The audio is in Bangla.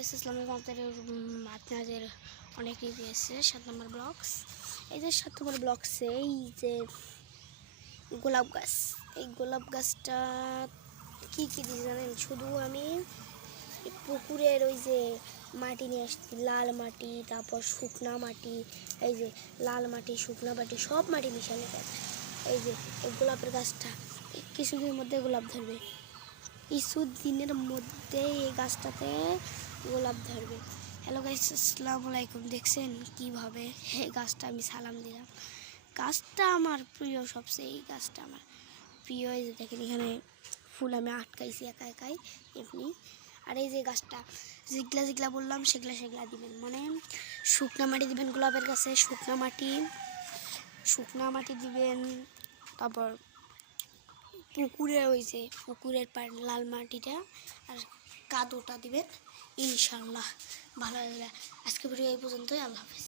গাইস আসসালামু আলাইকুম। আপনাদের অনেক রিভিউ এসেছে 7 নম্বর ব্লগস। এই যে 7 নম্বর ব্লগসে এই যে গোলাপ গাছ, এই গোলাপ গাছটা কী কী দিয়েছে জানেন? শুধু আমি পুকুরের ওই যে মাটি নিয়ে আসছি, লাল মাটি, তারপর শুকনা মাটি, এই যে লাল মাটি শুকনা মাটি সব মাটি মিশালে এই যে এই গোলাপের গাছটা কিছুদিনের মধ্যে গোলাপ ধরবে, কিছুদিনের মধ্যে এই গাছটাতে গোলাপ ধরবে। হ্যালো গাইস আসসালামু আলাইকুম। দেখছেন কীভাবে এই গাছটা আমি সালাম দিলাম। গাছটা আমার প্রিয়, সবচেয়ে এই গাছটা আমার প্রিয়। এই যে দেখেন এখানে ফুল আমি আটকাইছি একা একাই এমনি। আর এই যে গাছটা যেগুলা যেগুলা বললাম সেগুলা সেগুলা দিবেন, মানে শুকনা মাটি দিবেন গোলাপের গাছে, শুকনা মাটি দিবেন, তারপর পুকুরের ওই যে পুকুরের লাল মাটিটা আর কাদোটা দিবেন, ইনশাল্লাহ ভালো লাগবে। আজকে ভিডিও এই পর্যন্তই, আল্লাহ হাফেজ।